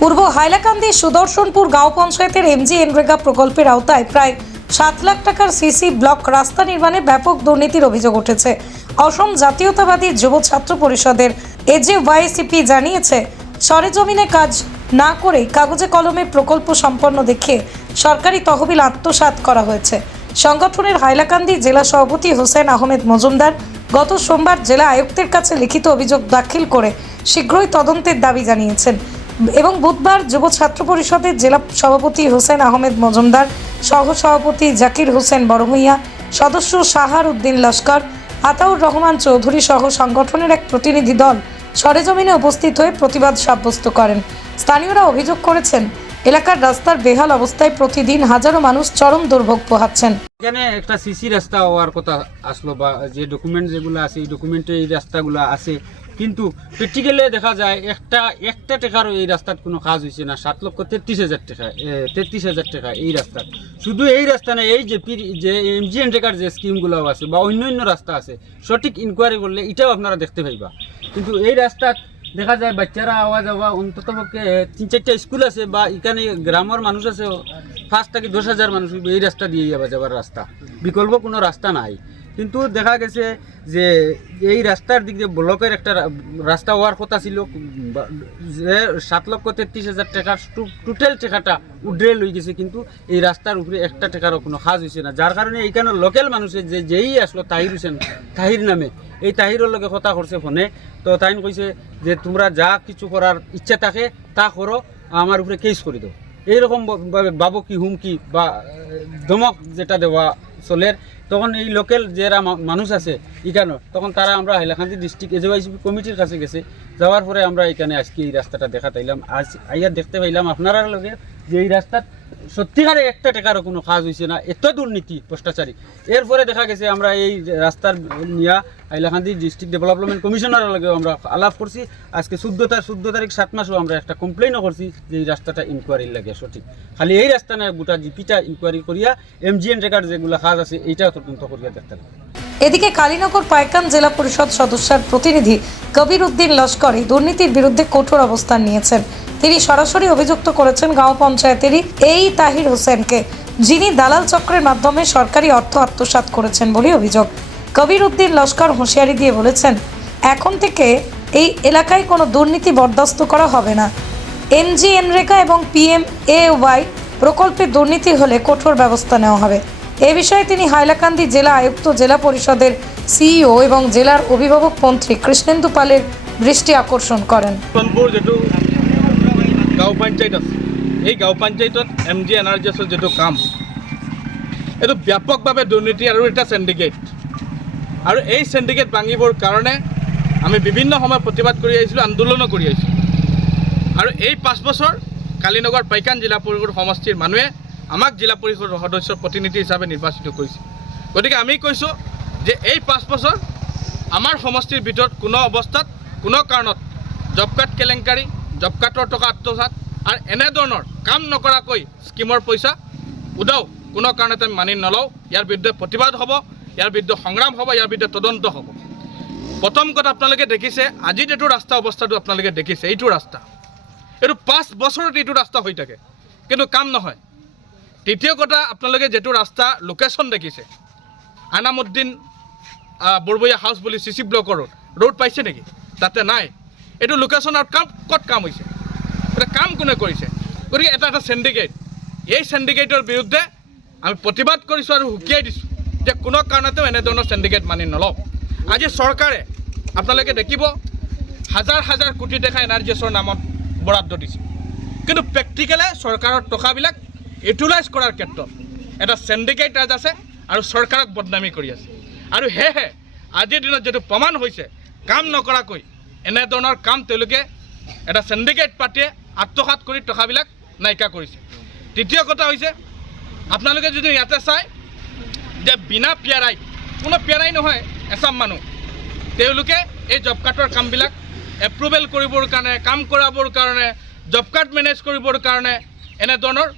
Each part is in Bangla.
পূর্ব হাইলাকান্দি সুদর্শনপুর গাঁও পঞ্চায়েতের এমজি এনরেগা প্রকল্পের আওতায় প্রায় সাত লাখ টাকার সিসি ব্লক রাস্তা নির্মাণে ব্যাপক দুর্নীতির অভিযোগ উঠেছে। অসম জাতীয়তাবাদী যুব ছাত্র পরিষদের এজে ওয়াইসিপি জানিয়েছে, সরেজমিনে কাজ না করে কাগজে কলমে প্রকল্প সম্পন্ন দেখে সরকারি তহবিল আত্মসাৎ করা হয়েছে। সংগঠনের হাইলাকান্দি জেলা সভাপতি হোসেন আহমেদ মজুমদার গত সোমবার জেলা আয়ুক্তের কাছে লিখিত অভিযোগ দাখিল করে শীঘ্রই তদন্তের দাবি জানিয়েছেন। এবং বুধবার যুব ছাত্র পরিষদের জেলা সভাপতি হোসেন আহমেদ মজুমদার, সহ সভাপতি জাকির হোসেন বড়ভূঁইয়া, সদস্য সাহার উদ্দিন লস্কর, আতাউর রহমান চৌধুরী সহ সংগঠনের এক প্রতিনিধি দল সরেজমিনে উপস্থিত হয়ে প্রতিবাদ সাব্যস্ত করেন। স্থানীয়রা অভিযোগ করেছেন, এলাকার রাস্তার বেহাল অবস্থায় প্রতিদিন হাজারো মানুষ চরম দুর্ভোগ পোহাচ্ছেন। এখানে একটা সিসি রাস্তা হওয়ার কথা আসলো বা যে ডকুমেন্ট যেগুলো আছে, এই ডকুমেন্টে এই রাস্তাগুলো আছে কিন্তু প্র্যাকটিক্যালে দেখা যায় একটা একটা টাকারও এই রাস্তার কোনো কাজ হয়েছে না। সাত লক্ষ তেত্রিশ হাজার টাকা তেত্রিশ হাজার টাকা এই রাস্তার শুধু এই রাস্তা না, এই যে যে এমজিএন টেকার যে স্কিমগুলো আছে বা অন্য অন্য রাস্তা আছে, সঠিক ইনকোয়ারি করলে এটাও আপনারা দেখতে পাইবা। কিন্তু এই রাস্তা দেখা যায় বাচ্চারা আওয়া যাওয়া, অন্তত পক্ষে তিন চারটা স্কুল আছে বা এখানে গ্রামের মানুষ আছে পাঁচ থেকে দশ হাজার মানুষ এই রাস্তা দিয়ে যাওয়া যাবার রাস্তা। বিকল্প কোনো রাস্তা নাই। কিন্তু দেখা গেছে যে এই রাস্তার দিক দিয়ে ব্লকের একটা রাস্তা হওয়ার কথা ছিল। যে সাত লক্ষ তেত্রিশ হাজার টাকার টোটাল টাকাটা উড্রে লই গেছে, কিন্তু এই রাস্তার উপরে একটা টাকারও কোনো কাজ হয়েছে না। যার কারণে এইখানে লোকাল মানুষের যে যেই আসলো, তাহির হোসেন, তাহির নামে, এই তাহিরের লগে কথা করছে ফোনে। তো তাই কইছে যে তোমরা যা কিছু করার ইচ্ছা থাকে, তা করো, আমার উপরে কেস করে দাও। এইরকম ভাবে বাবু কি, হুমকি বা ধমক যেটা দেওয়া চলের তখন এই লোকাল যারা মানুষ আছে, এখানে, তখন তারা আমরা হাইলাকান্দি ডিস্ট্রিক্ট এজেওয়াইসিপি কমিটির কাছে গেছে। যাওয়ার পরে আমরা এখানে আজকে এই রাস্তাটা দেখা পাইলাম। আজ আইয়া দেখতে পাইলাম আপনারা লগে যে এই রাস্তার সত্যিকারে একটা টাকারও কোনো কাজ হয়েছে না এত দুর্নীতি, ভ্রষ্টাচারী। এরপরে দেখা গেছে আমরা এই রাস্তার নিয়া হাইলাকান্দি ডিস্ট্রিক্ট ডেভেলপমেন্ট কমিশনারের লগে আমরা আলাপ করছি। আজকে চোদ্দ তারিখ, চোদ্দ তারিখ সাত মাসও আমরা একটা কমপ্লেনও করছি যে এই রাস্তাটা ইনকোয়ারির লাগে, সঠিক। খালি এই রাস্তা না, গোটা জিপিটা ইনকোয়ারি করিয়া এমজিএন রেকার্ড যেগুলো কাজ আছে, এইটাও তদন্ত করিয়া দেখতে হবে। এদিকে কালীনগর পাইকান জেলা পরিষদ সদস্যের প্রতিনিধি কবির উদ্দিন লস্কর এই দুর্নীতির বিরুদ্ধে কঠোর অবস্থান নিয়েছেন। তিনি সরাসরি অভিযুক্ত করেছেন গাঁও পঞ্চায়েতেরই এই তাহির হোসেনকে, যিনি দালাল চক্রের মাধ্যমে সরকারি অর্থ আত্মসাৎ করেছেন বলে অভিযোগ। কবির উদ্দিন লস্কর হুঁশিয়ারি দিয়ে বলেছেন, এখন থেকে এই এলাকায় কোনো দুর্নীতি বরদাস্ত করা হবে না। এনজি এনরেগা এবং পিএম এ ওয়াই প্রকল্পে দুর্নীতি হলে কঠোর ব্যবস্থা নেওয়া হবে। এ বিষয়ে তিনি হাইলাকান্দি জেলা আয়ুক্ত, জেলা পরিষদের সিইও এবং জেলার অভিভাবক মন্ত্রী কৃষ্ণেন্দু পালের দৃষ্টি আকর্ষণ করেন। গাঁও পঞ্চায়ত আছে। এই গাঁও পঞ্চায়তত এম জি এন আৰ যিটো কাম, এইটো ব্যাপকভাৱে দুৰ্নীতি আৰু এটা চেণ্ডিকেট আৰু এই চেণ্ডিকেট ভাঙিবৰ কাৰণে আমি বিভিন্ন সময়ত প্ৰতিবাদ কৰি আহিছিলোঁ, আন্দোলনো কৰি আহিছোঁ আৰু এই পাঁচ বছৰ কালিনগৰ পাইকান জিলা পৰিষদ সমষ্টিৰ মানুহে আমাক জিলা পৰিষদ সদস্যৰ প্ৰতিনিধি হিচাপে নিৰ্বাচিত কৰিছে। গতিকে আমি কৈছোঁ যে এই পাঁচ বছৰ আমাৰ সমষ্টিৰ ভিতৰত কোনো অৱস্থাত, কোনো কাৰণত জব কাৰ্ড কেলেংকাৰী জব কাৰ্ডৰ টকা আত্মসাত আৰু এনেধৰণৰ কাম নকৰাকৈ স্কিমৰ পইচা উদাও। কোনো কাৰণতে আমি মানি নলওঁ। ইয়াৰ বিৰুদ্ধে প্ৰতিবাদ হ'ব, ইয়াৰ বিৰুদ্ধে সংগ্ৰাম হ'ব, ইয়াৰ বিৰুদ্ধে তদন্ত হ'ব। প্ৰথম কথা আপোনালোকে দেখিছে, আজি যিটো ৰাস্তা, অৱস্থাটো আপোনালোকে দেখিছে, এইটো ৰাস্তা। এইটো পাঁচ বছৰত এইটো ৰাস্তা হৈ থাকে। কিন্তু কাম নহয়। তৃতীয় কথা, আপোনালোকে যিটো ৰাস্তা লোকেশ্যন দেখিছে, আনামুদ্দিন বৰবৰীয়া হাউচ বুলি চি চি ব্লকৰ ৰোড ৰোড পাইছে নেকি? তাতে নাই। এইটো লোকেশ্যনৰ কাম ক'ত কাম হৈছে? এটা কাম কোনে কৰিছে? গতিকে এটা এটা চেণ্ডিকেট এই চেণ্ডিকেটৰ বিৰুদ্ধে আমি প্ৰতিবাদ কৰিছোঁ আৰু সুকীয়াই দিছোঁ যে কোনো কাৰণতেও এনেধৰণৰ চেণ্ডিকেট মানি নলওঁ। আজি চৰকাৰে আপোনালোকে দেখিব, হাজাৰ হাজাৰ কোটি টকা এন নামত বৰাদ্দ দিছে। কিন্তু প্ৰেক্টিকেলে চৰকাৰৰ টকাবিলাক ইউটিলাইজ কৰাৰ ক্ষেত্ৰত এটা চেণ্ডিকেট ৰাজ আছে আৰু চৰকাৰক বদনামী কৰি আছে। আৰু সেয়েহে, আজিৰ দিনত যিটো প্ৰমাণ হৈছে, কাম নকৰাকৈ এনেধৰণৰ কাম তেওঁলোকে এটা চেণ্ডিকেট পাৰ্টীয়ে আত্মসাত কৰি টকাবিলাক নাইকিয়া কৰিছে। তৃতীয় কথা হৈছে, আপোনালোকে যদি ইয়াতে চায় যে বিনা পিয়াৰাই, কোনো পিয়াৰাই নহয়, এচাম মানুহ, তেওঁলোকে এই জব কাৰ্ডৰ কামবিলাক এপ্ৰুভেল কৰিবৰ কাৰণে, কাম কৰাবৰ কাৰণে জব কাৰ্ড মেনেজ কৰিবৰ কাৰণে এনেধৰণৰ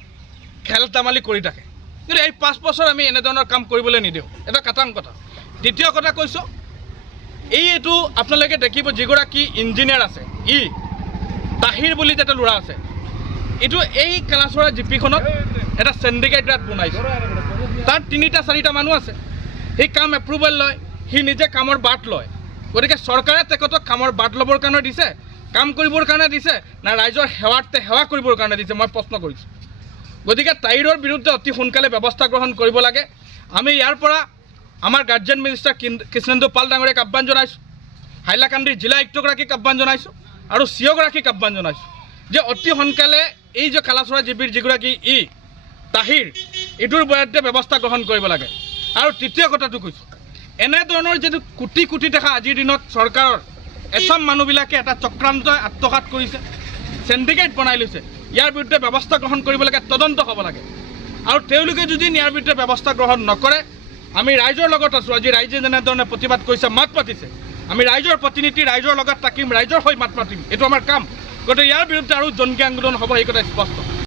খেল ধেমালি কৰি থাকে। কিন্তু এই পাঁচ বছৰ আমি এনেধৰণৰ কাম কৰিবলৈ নিদিওঁ। এটা কাটাং কথা। দ্বিতীয় কথা কৈছোঁ এই এইটো আপোনালোকে দেখিব যিগৰাকী ইঞ্জিনিয়াৰ আছে। ই তাহিৰ বুলি এটা ল'ৰা আছে। এইটো এই কালাচৰা জিপিখনত এটা চেণ্ডিকেট ৰাত বনাইছে। তাত তিনিটা, চাৰিটা মানুহ আছে। সি কাম এপ্ৰুভেল লয়, সি নিজে কামৰ বাট লয়। গতিকে চৰকাৰে তেখেতক কামৰ বাট ল'বৰ কাৰণে দিছে, কাম কৰিবৰ কাৰণে দিছে, না ৰাইজৰ সেৱাৰ্থে সেৱা কৰিবৰ কাৰণে দিছে, মই প্ৰশ্ন কৰিছোঁ। গতিকে তাইৰৰ বিৰুদ্ধে অতি সোনকালে ব্যৱস্থা গ্ৰহণ কৰিব লাগে। আমি ইয়াৰ পৰা আমাৰ গাৰ্জেন মিনিষ্টাৰ কিন- কৃষ্ণেন্দু পাল ডাঙৰীয়াক আহ্বান জনাইছোঁ। হাইলাকান্দিৰ জিলা আয়ুক্তগৰাকীক আহ্বান জনাইছোঁ আৰু চি আহ্বান জনাইছোঁ যে অতি সোনকালে এই যে কালাচৰা জিবিৰ যিগৰাকী ই, তাহিৰ এইটোৰ বিৰুদ্ধে ব্যৱস্থা গ্ৰহণ কৰিব লাগে। আৰু তৃতীয় কথাটো কৈছোঁ, এনেধৰণৰ যিটো কোটি কোটি টকা আজিৰ দিনত চৰকাৰৰ এচাম মানুহবিলাকে এটা চক্ৰান্তই আত্মসাত কৰিছে চেণ্ডিকেট বনাই লৈছে, ইয়াৰ বিৰুদ্ধে ব্যৱস্থা গ্ৰহণ কৰিব লাগে, তদন্ত হ'ব লাগে। আৰু তেওঁলোকে যদি ইয়াৰ বিৰুদ্ধে ব্যৱস্থা গ্ৰহণ নকৰে আমি ৰাইজৰ লগত আছোঁ। আজি ৰাইজে যেনেধৰণে প্ৰতিবাদ কৰিছে, মাত মাতিছে। আমি ৰাইজৰ প্ৰতিনিধি, ৰাইজৰ লগত থাকিম, ৰাইজৰ হৈ মাত মাতিম। এইটো আমাৰ কাম। গতিকে ইয়াৰ বিৰুদ্ধে আৰু জনকীয় আন্দোলন হ'ব সেই কথা স্পষ্ট।